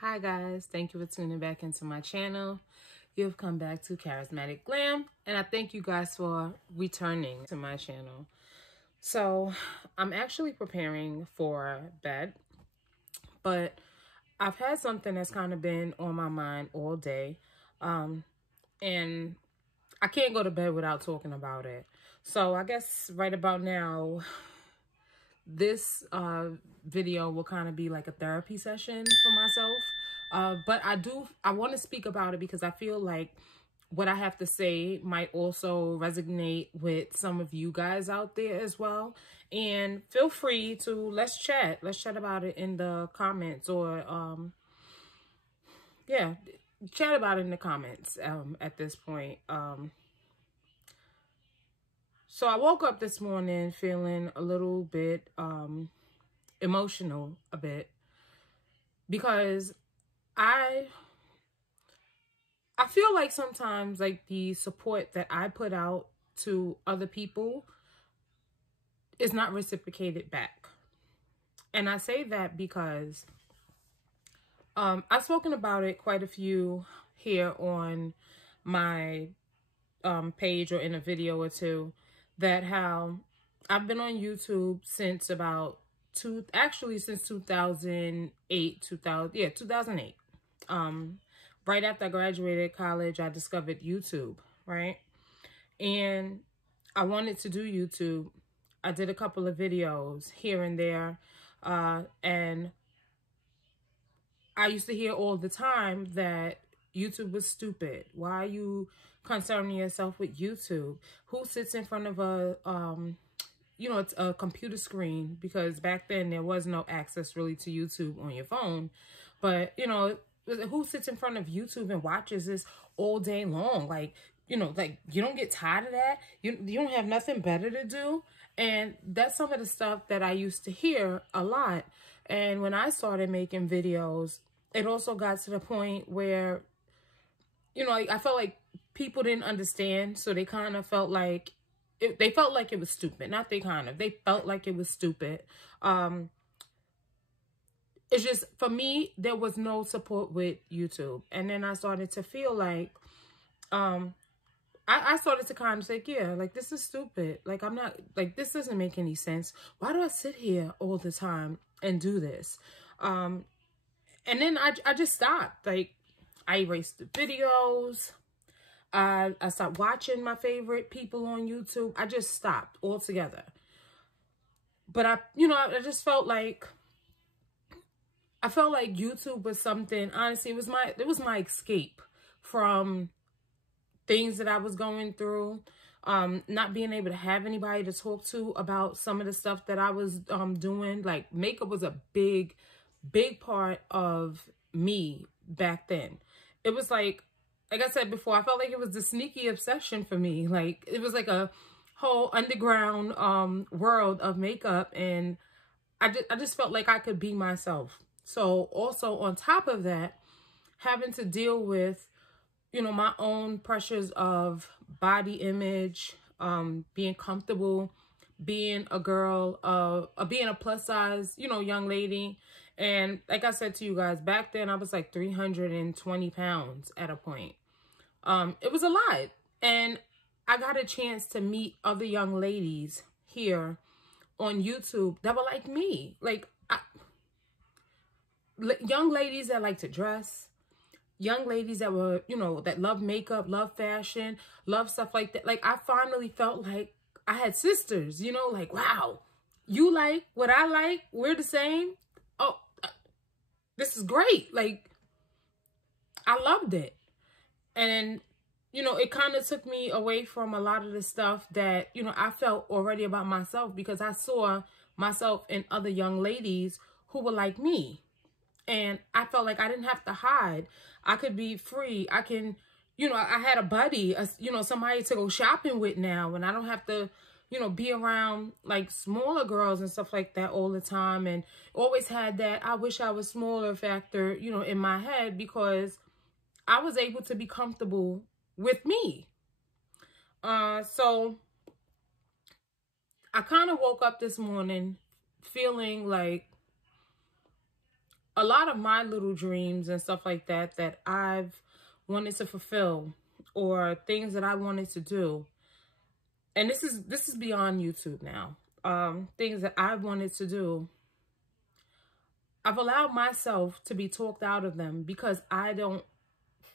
Hi guys, thank you for tuning back into my channel. You've come back to Charismatic Glam, and I thank you guys for returning to my channel. So I'm actually preparing for bed, but I've had something that's kind of been on my mind all day, and I can't go to bed without talking about it. So I guess right about now, this video will kind of be like a therapy session for myself. But I want to speak about it because I feel like what I have to say might also resonate with some of you guys out there as well. And feel free to let's chat about it in the comments, or yeah, chat about it in the comments at this point. So I woke up this morning feeling a little bit emotional a bit, because I feel like sometimes like the support that I put out to other people is not reciprocated back. And I say that because I've spoken about it quite a few here on my page or in a video or two, that how I've been on YouTube since about since 2008. 2008. Right after I graduated college, I discovered YouTube, right? And I wanted to do YouTube. I did a couple of videos here and there, and I used to hear all the time that YouTube was stupid. Why are you concerning yourself with YouTube? Who sits in front of a it's a computer screen? Because back then there was no access really to YouTube on your phone. But, who sits in front of YouTube and watches this all day long? Like, like, you don't get tired of that? You don't have nothing better to do? And that's some of the stuff that I used to hear a lot. And when I started making videos, it also got to the point where, I felt like people didn't understand. So they kind of felt like, they felt like it was stupid. Not they kind of. They felt like it was stupid. It's just, for me, there was no support with YouTube. And then I started to feel like, I started to kind of say, yeah, like, this is stupid. Like, I'm not, like, this doesn't make any sense. Why do I sit here all the time and do this? And then I just stopped. Like, I erased the videos. I stopped watching my favorite people on YouTube. I just stopped altogether. But I just felt like, YouTube was something, honestly, it was my escape from things that I was going through. Not being able to have anybody to talk to about some of the stuff that I was doing. Like, makeup was a big part of me back then. It was like I said before, I felt like it was the sneaky obsession for me. Like, it was like a whole underground world of makeup, and I just felt like I could be myself. So also on top of that, having to deal with, my own pressures of body image, being comfortable, being a girl, being a plus size, young lady. And like I said to you guys, back then I was like 320 pounds at a point. It was a lot. And I got a chance to meet other young ladies here on YouTube that were like me. Like, young ladies that like to dress, young ladies that were, that love makeup, love fashion, love stuff like that. Like, I finally felt like I had sisters, like, wow, you like what I like, we're the same. Oh, this is great. Like, I loved it. And, it kind of took me away from a lot of the stuff that, I felt already about myself, because I saw myself in other young ladies who were like me. And I felt like I didn't have to hide. I could be free. I can, I had a buddy, somebody to go shopping with now. And I don't have to, be around like smaller girls and stuff like that all the time. And always had that I wish I was smaller factor, in my head, because I was able to be comfortable with me. So I kind of woke up this morning feeling like a lot of my little dreams and stuff like that that I've wanted to fulfill, or things that I wanted to do. And this is beyond YouTube now. Things that I wanted to do, I've allowed myself to be talked out of them because I don't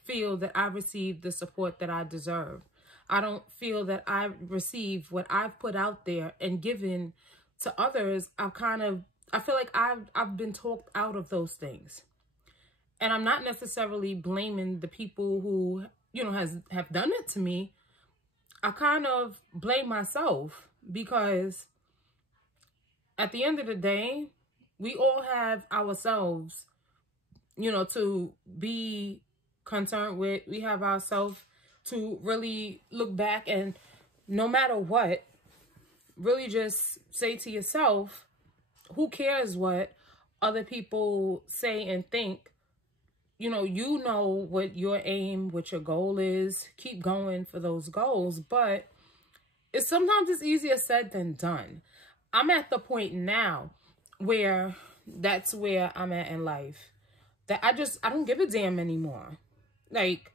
feel that I received the support that I deserve. I don't feel that I received what I've put out there and given to others. I feel like I've been talked out of those things. And I'm not necessarily blaming the people who, you know, have done it to me. I kind of blame myself, because at the end of the day, we all have ourselves, you know, to be concerned with. We have ourselves to really look back and, no matter what, really just say to yourself, who cares what other people say and think? You know what your aim, what your goal is. Keep going for those goals. But sometimes it's easier said than done. I'm at the point now where that's where I'm at in life, that I don't give a damn anymore. Like,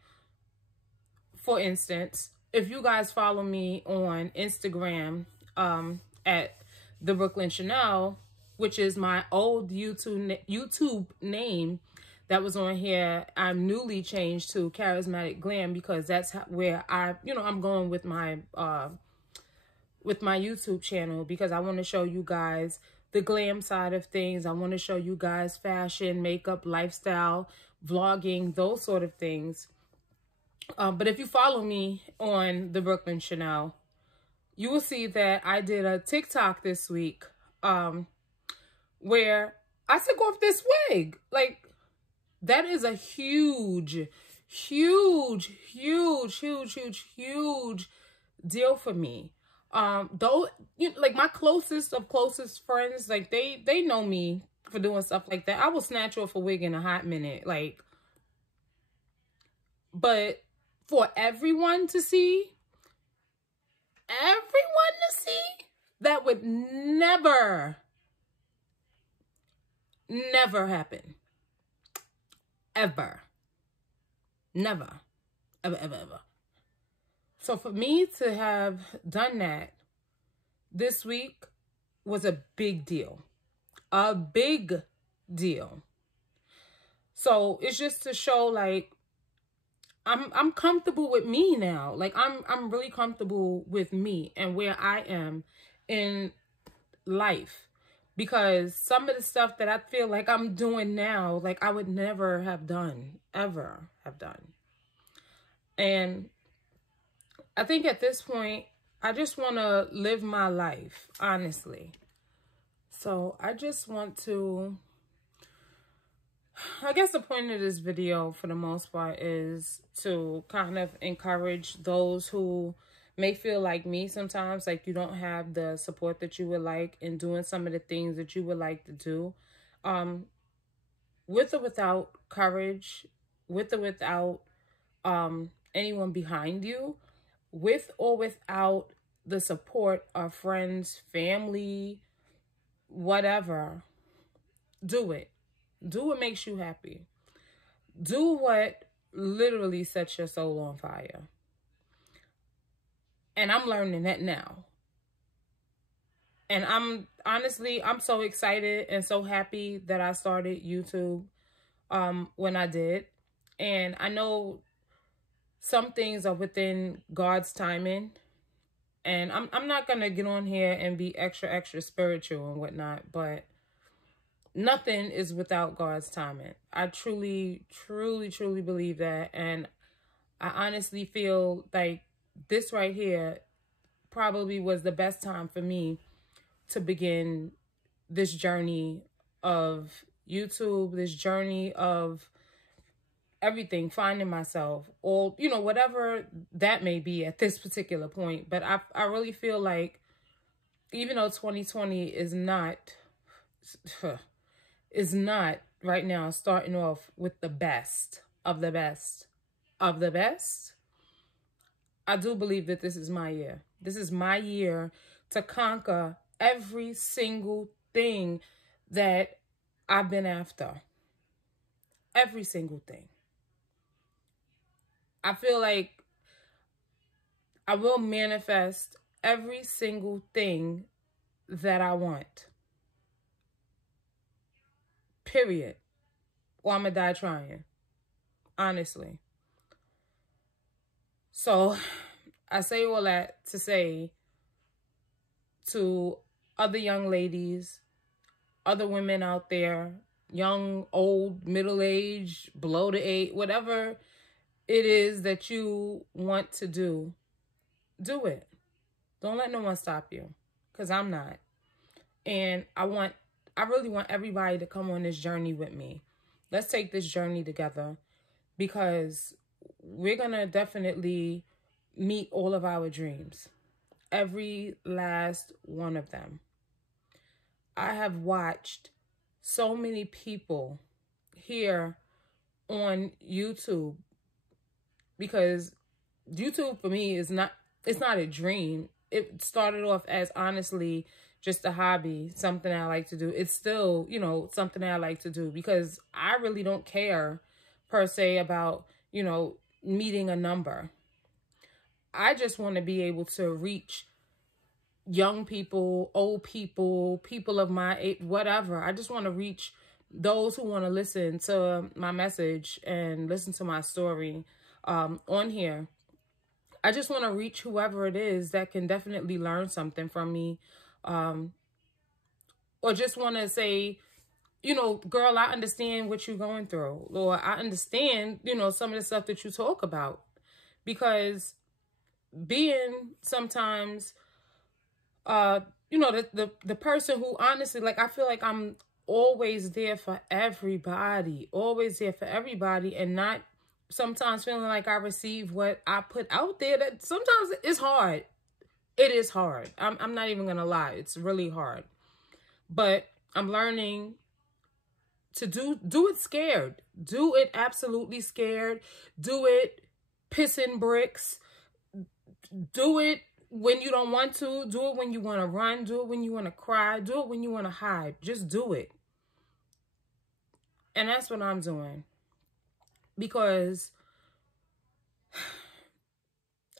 for instance, if you guys follow me on Instagram, at the Brooklyn Chanel, which is my old YouTube name that was on here, I'm newly changed to Charismatic Glam, because that's where I'm going with my YouTube channel, because I want to show you guys the glam side of things. I want to show you guys fashion, makeup, lifestyle, vlogging, those sort of things. But if you follow me on the Brooklyn Chanel, you will see that I did a TikTok this week, where I took off this wig. Like, that is a huge, huge, huge, huge, huge, huge deal for me. Though, like, my closest of closest friends, like, they know me for doing stuff like that. I will snatch off a wig in a hot minute, like. But for everyone to see, that would never happen. Ever. Never. Ever, ever, ever. So for me to have done that this week was a big deal. A big deal. So it's just to show, like, I'm comfortable with me now. Like, I'm really comfortable with me and where I am in life. Because some of the stuff that I feel like I'm doing now, like, I would never have done, ever have done. And I think at this point, I just want to live my life, honestly. So I just want to, I guess the point of this video for the most part is to kind of encourage those who may feel like me sometimes, like you don't have the support that you would like in doing some of the things that you would like to do. With or without courage, with or without anyone behind you, with or without the support of friends, family, whatever, do it. Do what makes you happy. Do what literally sets your soul on fire. And I'm learning that now. And I'm so excited and so happy that I started YouTube when I did. And I know some things are within God's timing. And I'm not going to get on here and be extra spiritual and whatnot, but nothing is without God's timing. I truly believe that. And I honestly feel like this right here probably was the best time for me to begin this journey of YouTube, this journey of everything, finding myself, or, you know, whatever that may be at this particular point. But I really feel like, even though 2020 is not right now starting off with the best of the best of the best, I do believe that this is my year. This is my year to conquer every single thing that I've been after. Every single thing. I feel like I will manifest every single thing that I want. Period. Or I'm gonna die trying. Honestly. So, I say all that to say to other young ladies, other women out there, young, old, middle-aged, below the age, whatever it is that you want to do it. Don't let no one stop you, because I'm not. And I really want everybody to come on this journey with me. Let's take this journey together, because we're going to definitely meet all of our dreams. Every last one of them. I have watched so many people here on YouTube, because YouTube for me is not, it's not a dream. It started off as honestly just a hobby, something I like to do. It's still, you know, something that I like to do, because I really don't care per se about, you know, meeting a number. I just want to be able to reach young people, old people, people of my age, whatever. I just want to reach those who want to listen to my message and listen to my story on here. I just want to reach whoever it is that can definitely learn something from me, or just want to say, you know, girl, I understand what you're going through, or I understand, you know, some of the stuff that you talk about, because being sometimes, you know, the person who honestly, like, I feel like I'm always there for everybody, and not sometimes feeling like I receive what I put out there. That sometimes it's hard. It is hard. I'm not even gonna lie. It's really hard. But I'm learning to do it scared. Do it absolutely scared. Do it pissing bricks. Do it when you don't want to. Do it when you want to run. Do it when you want to cry. Do it when you want to hide. Just do it. And that's what I'm doing. Because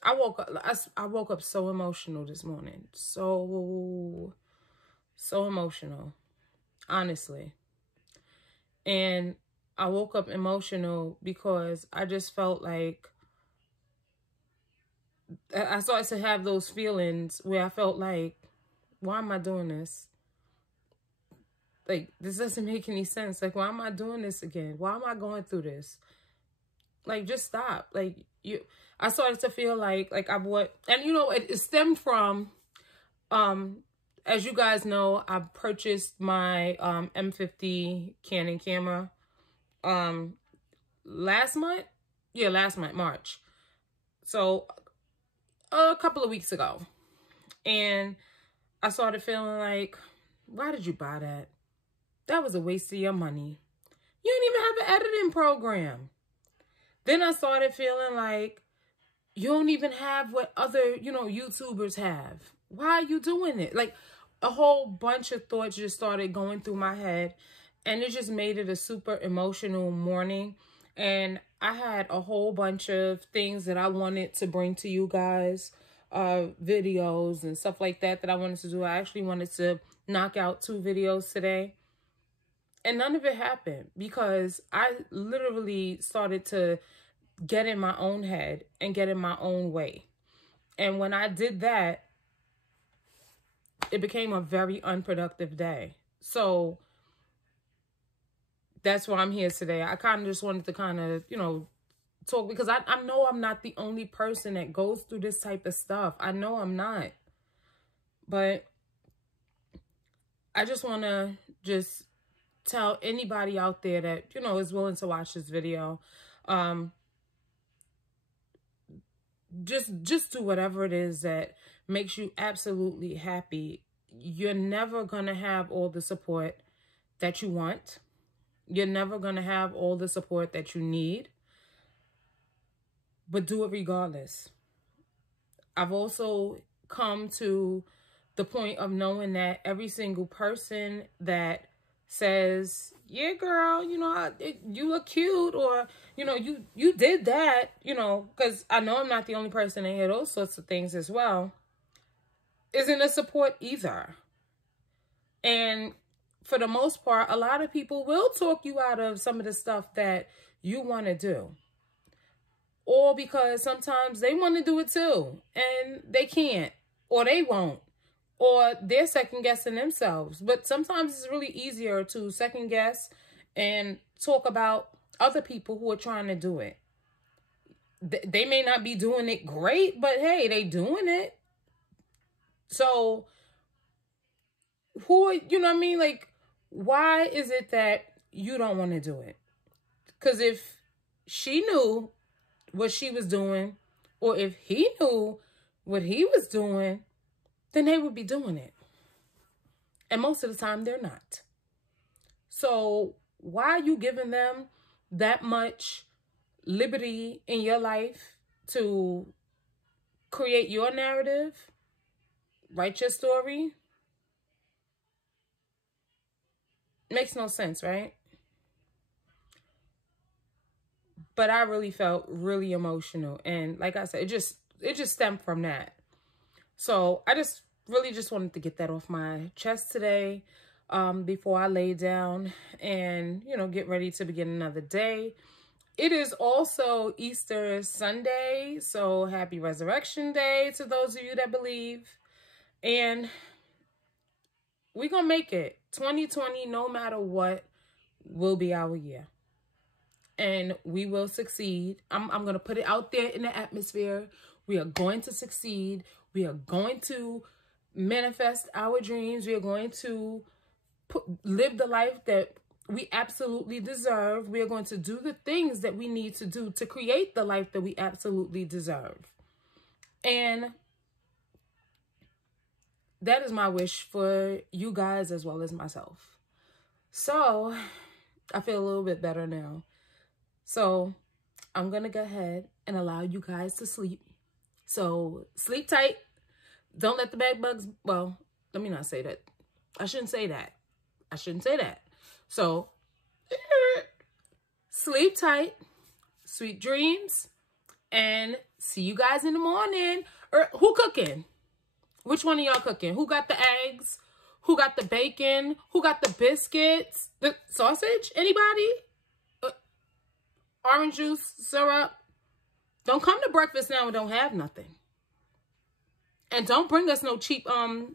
I woke up so emotional this morning. So emotional. Honestly. And I woke up emotional because I just felt like I started to have those feelings where I felt like, why am I doing this? Like, this doesn't make any sense. Like, why am I doing this again? Why am I going through this? Like, just stop. Like, I started to feel like I bought, and you know, it stemmed from, as you guys know, I purchased my M50 Canon camera last month. Yeah, last month, March. So a couple of weeks ago. And I started feeling like, why did you buy that? That was a waste of your money. You didn't even have an editing program. Then I started feeling like, you don't even have what other, you know, YouTubers have. Why are you doing it? Like, a whole bunch of thoughts just started going through my head. And it just made it a super emotional morning. And I had a whole bunch of things that I wanted to bring to you guys. Videos and stuff like that I wanted to do. I actually wanted to knock out 2 videos today. And none of it happened because I literally started to get in my own head and get in my own way. And when I did that, it became a very unproductive day. So that's why I'm here today. I kind of just wanted to kind of, you know, talk, because I know I'm not the only person that goes through this type of stuff. I know I'm not. But I just want to just tell anybody out there that, you know, is willing to watch this video, just do whatever it is that makes you absolutely happy. You're never going to have all the support that you want. You're never going to have all the support that you need. But do it regardless. I've also come to the point of knowing that every single person that says, yeah, girl, you know, you look cute, or, you know, you did that, you know, because I know I'm not the only person that hear those sorts of things as well, isn't a support either. And for the most part, a lot of people will talk you out of some of the stuff that you want to do. Or because sometimes they want to do it too, and they can't, or they won't, or they're second guessing themselves. But sometimes it's really easier to second guess and talk about other people who are trying to do it. They may not be doing it great, but hey, they doing it. So who, you know what I mean? Like, why is it that you don't want to do it? Because if she knew what she was doing, or if he knew what he was doing, then they would be doing it. And most of the time, they're not. So why are you giving them that much liberty in your life to create your narrative, write your story? Makes no sense, right? But I really felt really emotional. And like I said, it just stemmed from that. So I just really just wanted to get that off my chest today, before I lay down and, you know, get ready to begin another day. It is also Easter Sunday, so happy Resurrection Day to those of you that believe. And we're going to make it. 2020, no matter what, will be our year. And we will succeed. I'm going to put it out there in the atmosphere. We are going to succeed. We are going to manifest our dreams. We are going to live the life that we absolutely deserve. We are going to do the things that we need to do to create the life that we absolutely deserve. And that is my wish for you guys as well as myself. So I feel a little bit better now. So I'm going to go ahead and allow you guys to sleep. So sleep tight. Don't let the bed bugs, well, let me not say that. I shouldn't say that. I shouldn't say that. So sleep tight, sweet dreams, and see you guys in the morning. Or who cooking? Which one of y'all cooking? Who got the eggs? Who got the bacon? Who got the biscuits? The sausage? Anybody? Orange juice, syrup. Don't come to breakfast now and don't have nothing. And don't bring us no cheap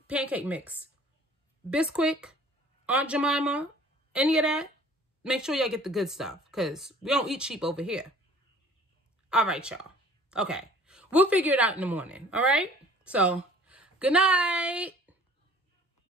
pancake mix. Bisquick, Aunt Jemima, any of that. Make sure y'all get the good stuff, because we don't eat cheap over here. All right, y'all. Okay. We'll figure it out in the morning. All right? So, good night.